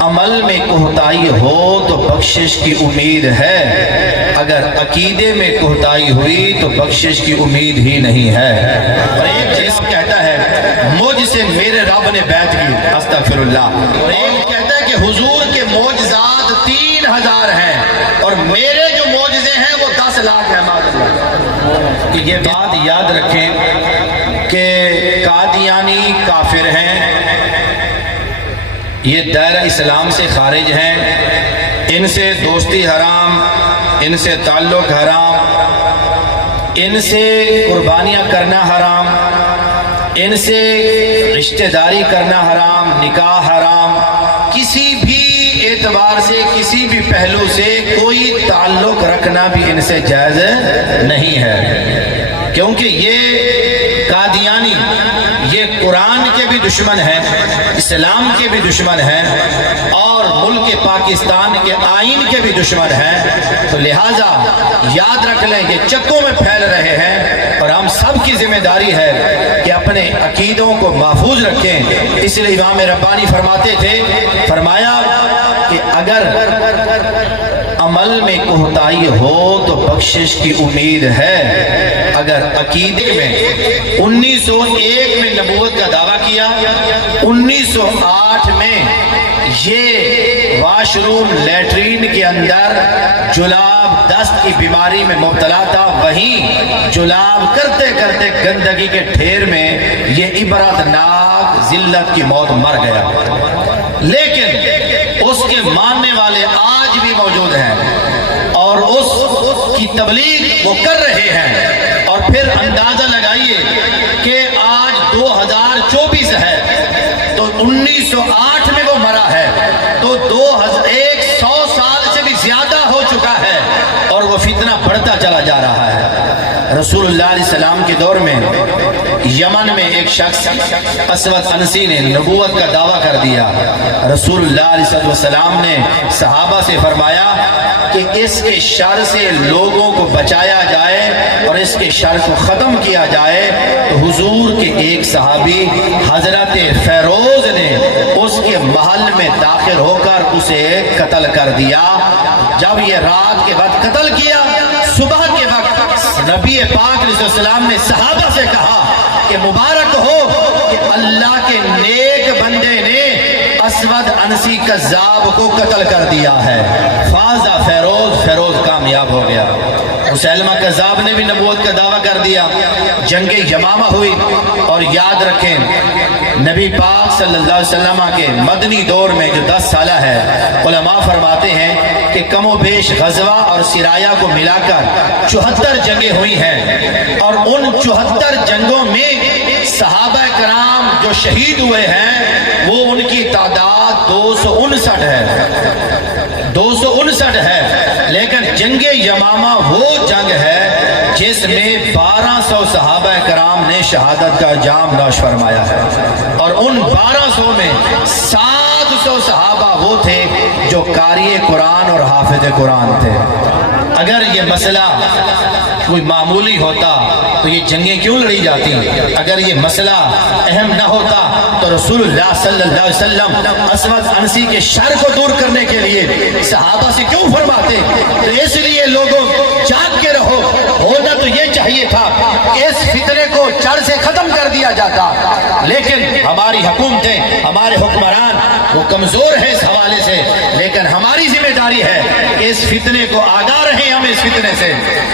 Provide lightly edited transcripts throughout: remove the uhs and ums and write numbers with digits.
عمل میں کوتاہی ہو تو بخشش کی امید ہے، اگر عقیدے میں کوتاہی ہوئی تو بخشش کی امید ہی نہیں ہے۔ اور ایک چیز کہتا ہے مجھ سے میرے رب نے بیعت کی، استغفر اللہ۔ اور ایک کہتا ہے کہ حضور کے معجزات 3000 ہیں اور میرے جو معجزے ہیں وہ 10 لاکھ ہیں۔ کہ یہ بات یاد رکھیں کہ قادیانی کافر ہیں، یہ دائرہ اسلام سے خارج ہیں، ان سے دوستی حرام، ان سے تعلق حرام، ان سے قربانیاں کرنا حرام، ان سے رشتہ داری کرنا حرام، نکاح حرام، کسی بھی اعتبار سے کسی بھی پہلو سے کوئی تعلق رکھنا بھی ان سے جائز نہیں ہے، کیونکہ یہ قادیانی یہ قرآن کے بھی دشمن ہیں، اسلام کے بھی دشمن ہیں اور ملک پاکستان کے آئین کے بھی دشمن ہیں۔ تو لہٰذا یاد رکھ لیں کہ چکوں میں پھیل رہے ہیں اور ہم سب کی ذمہ داری ہے کہ اپنے عقیدوں کو محفوظ رکھیں۔ اس لیے امام ربانی فرماتے تھے، فرمایا کہ اگر عمل میں کوتاہی ہو تو بخشش کی امید ہے، اگر عقیدے میں 1901 میں نبوت کا دعویٰ کیا، 1908 میں یہ واش روم لیٹرین کے اندر جلاب دست کی بیماری میں مبتلا تھا، وہیں جلاب کرتے کرتے گندگی کے ڈھیر میں یہ عبرتناک ذلت کی موت مر گیا، لیکن اس کے ماننے والے آج بھی موجود ہیں اور اس کی تبلیغ وہ کر رہے ہیں۔ اور پھر اندازہ لگائیے کہ آج 2024 ہے تو 1908 میں وہ مرا ہے تو 100 سال سے بھی زیادہ ہو چکا ہے اور وہ فتنہ بڑھتا چلا جا رہا ہے۔ رسول اللہ علیہ السلام کے دور میں یمن میں ایک شخص اسود انسی نے نبوت کا دعویٰ کر دیا۔ رسول اللہ علیہ السلام نے صحابہ سے فرمایا کہ اس کے شر سے لوگوں کو بچایا جائے اور اس کے شر کو ختم کیا جائے، تو حضور کے ایک صحابی حضرت فیروز نے اس کے محل میں داخل ہو کر اسے قتل کر دیا۔ جب یہ رات کے وقت قتل کیا، صبح کے وقت نبی پاک علیہ السلام نے صحابہ سے کہا کہ مبارک ہو کہ اللہ کے نیک بندے نے اسود انسی کذاب کو قتل کر دیا ہے۔ فازہ فیروز کامیاب ہو گیا۔ مسیلمہ کذاب نے بھی نبوت کا دعویٰ کر دیا۔ جنگ یمامہ ہوئی اور یاد رکھیں نبی پاک صلی اللہ علیہ وسلم کے مدنی دور میں جو 10 سالہ ہے، علماء فرماتے ہیں کہ کم و بیش غزوہ اور سرایہ کو ملا کر 74 جنگیں ہوئی ہیں اور ان 74 جنگوں میں صحابہ کرام جو شہید ہوئے ہیں وہ ان کی تعداد 259 ہے، 259 ہے۔ لیکن جنگ یمامہ وہ جنگ ہے جس میں 1200 صحابہ کرام نے شہادت کا جام نوش فرمایا ہے اور ان 1200 میں 700 صحابہ وہ تھے جو قاری قرآن اور حافظ قرآن تھے۔ اگر یہ مسئلہ کوئی معمولی ہوتا تو یہ جنگیں کیوں لڑی جاتی؟ اگر یہ مسئلہ اہم نہ ہوتا تو رسول اللہ صلی اللہ علیہ وسلم اسود انسی کے شر کو دور کرنے کے لیے صحابہ سے کیوں فرماتے؟ تو اس لیے لوگوں جاگ کے رہو، ہونا تو یہ چاہیے تھا کہ اس فتنے کو جڑ سے ختم کر دیا جاتا، لیکن ہماری حکومتیں، ہمارے حکمران وہ کمزور ہیں اس حوالے سے، لیکن ہماری ذمہ داری ہے کہ اس فتنے کو آگاہ رہیں ہم اس فتنے سے۔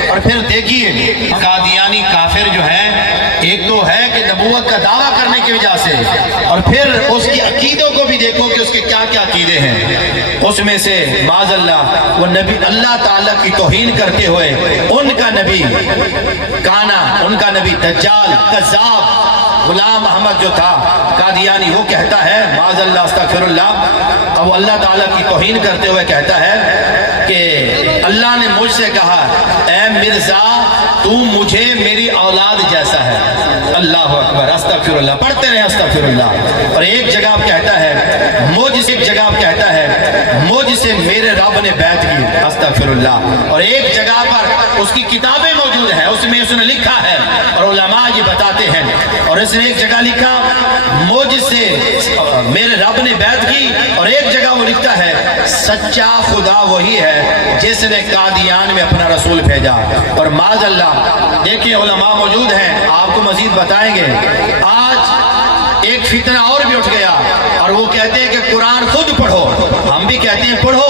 اور پھر دیکھیے قادیانی کافر جو ہے، ایک تو ہے کہ نبوت کا دعویٰ کرنے کی وجہ سے، اور پھر اس کی عقیدوں کو بھی دیکھو کہ اس کے کیا کیا عقیدے ہیں۔ اس میں سے معاذ اللہ وہ نبی اللہ تعالیٰ کی توہین کرتے ہوئے ان کا نبی کانا، ان کا نبی دجال، کذاب غلام احمد جو تھا قادیانی، وہ کہتا ہے معاذ اللہ استغفر اللہ، اب اللہ تعالیٰ کی توہین کرتے ہوئے کہتا ہے کہ اللہ نے مجھ سے کہا اے مرزا تو مجھے میری اولاد جیسا ہے۔ اللہ اکبر، استغفر اللہ، پڑھتے رہے استغفر اللہ۔ اور ایک جگہ کہتا ہے مجھ سے میرے رب نے بیعت کی، अस्तगफिरुल्लाह। और एक जगह पर उसकी किताबें मौजूद हैं, उसमें उसने लिखा है और उलमा ये बताते हैं। और इसने एक जगह लिखा मुझसे मेरे रब ने बैत की, और एक जगह वो लिखता है सच्चा खुदा वही है जिसने कादियान में अपना रसूल भेजा। और माज़अल्लाह देखिए उलमा मौजूद हैं, आपको मजीद बताएंगे। आज एक फितना और भी उठ गया और वो कहते हैं कि कुरान खुद पढ़ो। हम भी कहते हैं पढ़ो,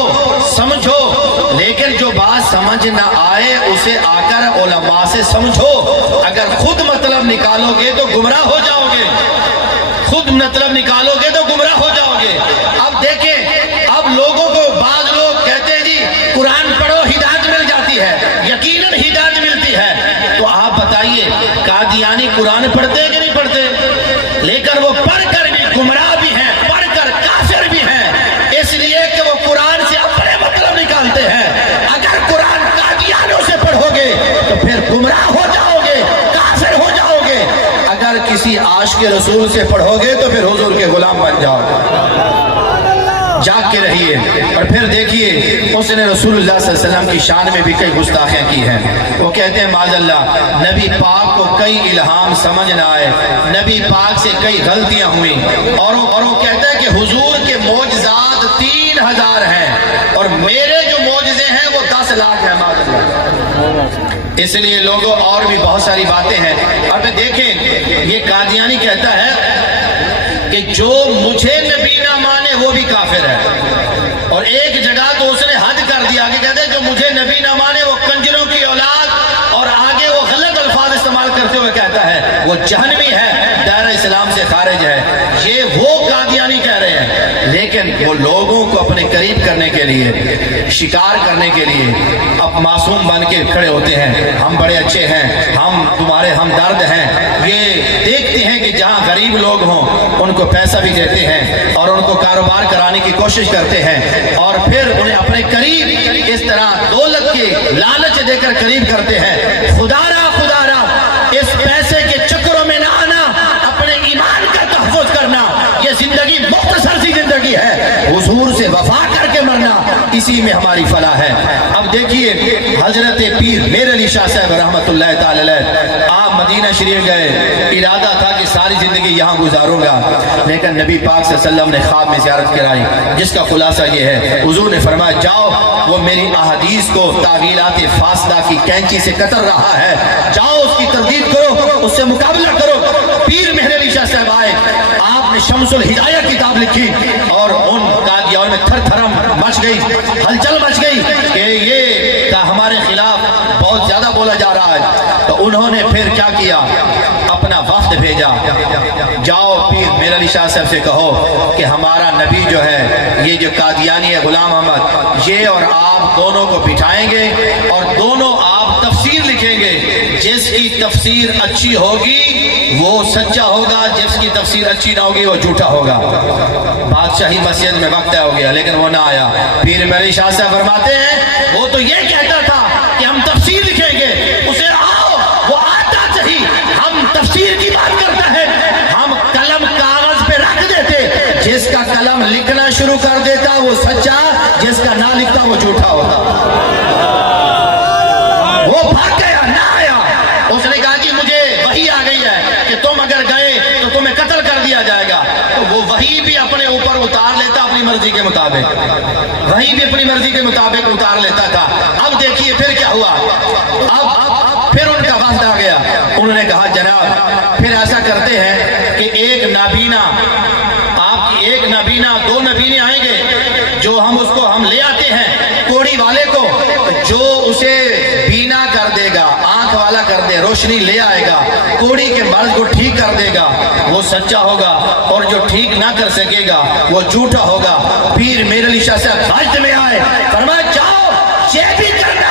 समझो, लेकिन जो बात समझ ना आए उसे आकर उलमा से समझो। अगर खुद मतलब निकालोगे तो गुमराह हो जाओगे, खुद मतलब निकालोगे तो गुमराह हो जाओगे। अब देखें, अब लोगों को, बाज लोग कहते हैं जी कुरान पढ़ो हिदायत मिल जाती है, यकीनन हिदायत मिलती है। तो आप बताइए कादियानी कुरान पढ़ते हैं कि नहीं पढ़ते? लेकिन वो पढ़कर भी गुमराह भी हैं, पढ़कर काफिर भी हैं, इसलिए कि वो कुरान से अपने मतलब निकालते हैं। अगर कुरान कादियानों से पढ़ोगे तो फिर गुमराह हो जाओगे, काफिर हो जाओगे। अगर किसी आशिक रसूल से पढ़ोगे तो फिर हुजूर के गुलाम बन जाओगे। जाग के रहिए। और फिर देखिए उसने रसूलुल्लाह सल्लल्लाहु अलैहि वसल्लम की शान में भी कई गुस्ताखियां की हैं। वो कहते हैं माज़अल्लाह नबी पाक को कई इल्हाम समझ ना आए, नबी पाक से कई गलतियां हुई। और वो कहता है कि हुजूर के मोजज़ात 3000 हैं और मेरे जो मोजज़े हैं वो 10 लाख हैं माज़अल्लाह। इसलिए लोगों और भी बहुत सारी बातें हैं। और देखें ये कादियानी कहता है कि जो मुझे नबी ना माने वो भी काफिर है। और एक जगह तो उसने हद कर दिया कि कहते जो मुझे नबी ना माने वो कंजरों की औलाद, और आगे वो गलत अल्फाज इस्तेमाल करते हुए कहता है वो जहन्नमी है, दायरा इस्लाम से खारिज है। ये वो कादियानी कह रहे हैं, लेकिन वो लोगों को अपने करीब करने के लिए, शिकार करने के लिए अब मासूम बन के खड़े होते हैं। हम बड़े अच्छे हैं, हम तुम्हारे हमदर्द हैं। ये देखते हैं कि जहाँ गरीब लोग हों उनको पैसा भी देते हैं और उनको कारोबार कराने की कोशिश करते हैं, और फिर उन्हें अपने करीब इस तरह दौलत के लालच देकर करीब करते हैं। खुदारा खुदारा इस पैसे के चक्करों में ना आना, अपने ईमान का तहफ़्फ़ुज़ करना। ये जिंदगी मुख्तसर सी जिंदगी है, हुजूर से वफा करके मरना, इसी में हमारी फलाह है। अब देखिए हजरत पीर मेर अली शाह साहब रहमतुल्लाह ताला अलैह, आप मदीना शरीफ गए, इरादा था कि सारी जिंदगी यहाँ गुजारूंगा, लेकिन नबी पाक सल्लल्लाहु अलैहि वसल्लम ने ख्वाब में ज़ियारत कराई, जिसका खुलासा ये है हुजूर ने फरमाया जाओ वो मेरी अहादीस को तावीलात फासला की कैंची से कतर रहा है, जाओ उसकी तरदीद करो, उससे मुकाबला करो। पीर मेहर अली शाह साहब आए, आपने शम्सुल हिदाया किताब लिखी और उन कादियान में थरथरम मच गई, हलचल मच गई कि ये हमारे खिलाफ बहुत ज्यादा बोला जा रहा है। तो उन्होंने फिर क्या किया, अपना वफ्द भेजा, जाओ पीर मेर अली शाह साहब से कहो कि हमारा नबी जो है, ये जो कादियानी है गुलाम अहमद, ये और आप दोनों को बिठाएंगे और दोनों आप तफसीर लिखेंगे, जिसकी तफसीर अच्छी होगी वो सच्चा होगा, जिसकी तफसीर अच्छी ना होगी वो झूठा होगा। बादशाही मस्जिद में वक्त हो गया लेकिन वो ना आया। पीर मेर अली शाह साहब फरमाते हैं वो तो ये कहता था कि हम तफसीर लिखेंगे, उसे आओ वो आता सही, हम तफसीर की बात करता है, हम कलम कागज पे रख देते, जिसका कलम लिखना शुरू कर देता वो सच्चा, जिसका ना लिखता वो झूठा होता। वो भाग गया, ना आया। उसने कहा कि मुझे वही आ गई है कि तुम अगर गए तो तुम्हें कत्ल कर दिया जाएगा। तो वो वही भी अपने ऊपर उतार लेता अपनी मर्जी के मुताबिक, वही भी अपनी मर्जी के मुताबिक उतार लेता था। अब देखिए फिर क्या हुआ, अब फिर उनका वफ्द आ गया, उन्होंने कहा जनाब फिर ऐसा करते हैं कि एक नाबीना, आपकी एक नाबीना, 2 नबीने आएंगे, जो हम ले आते हैं कोड़ी वाले को, जो उसे बीना कर देगा, आंख वाला कर दे, रोशनी ले आएगा, कोड़ी के मर्ज को ठीक कर देगा, वो सच्चा होगा, और जो ठीक ना कर सकेगा वो झूठा होगा। पीर मेर अली शाह साहब हाजत में आए, फरमाया जाओ ये भी करना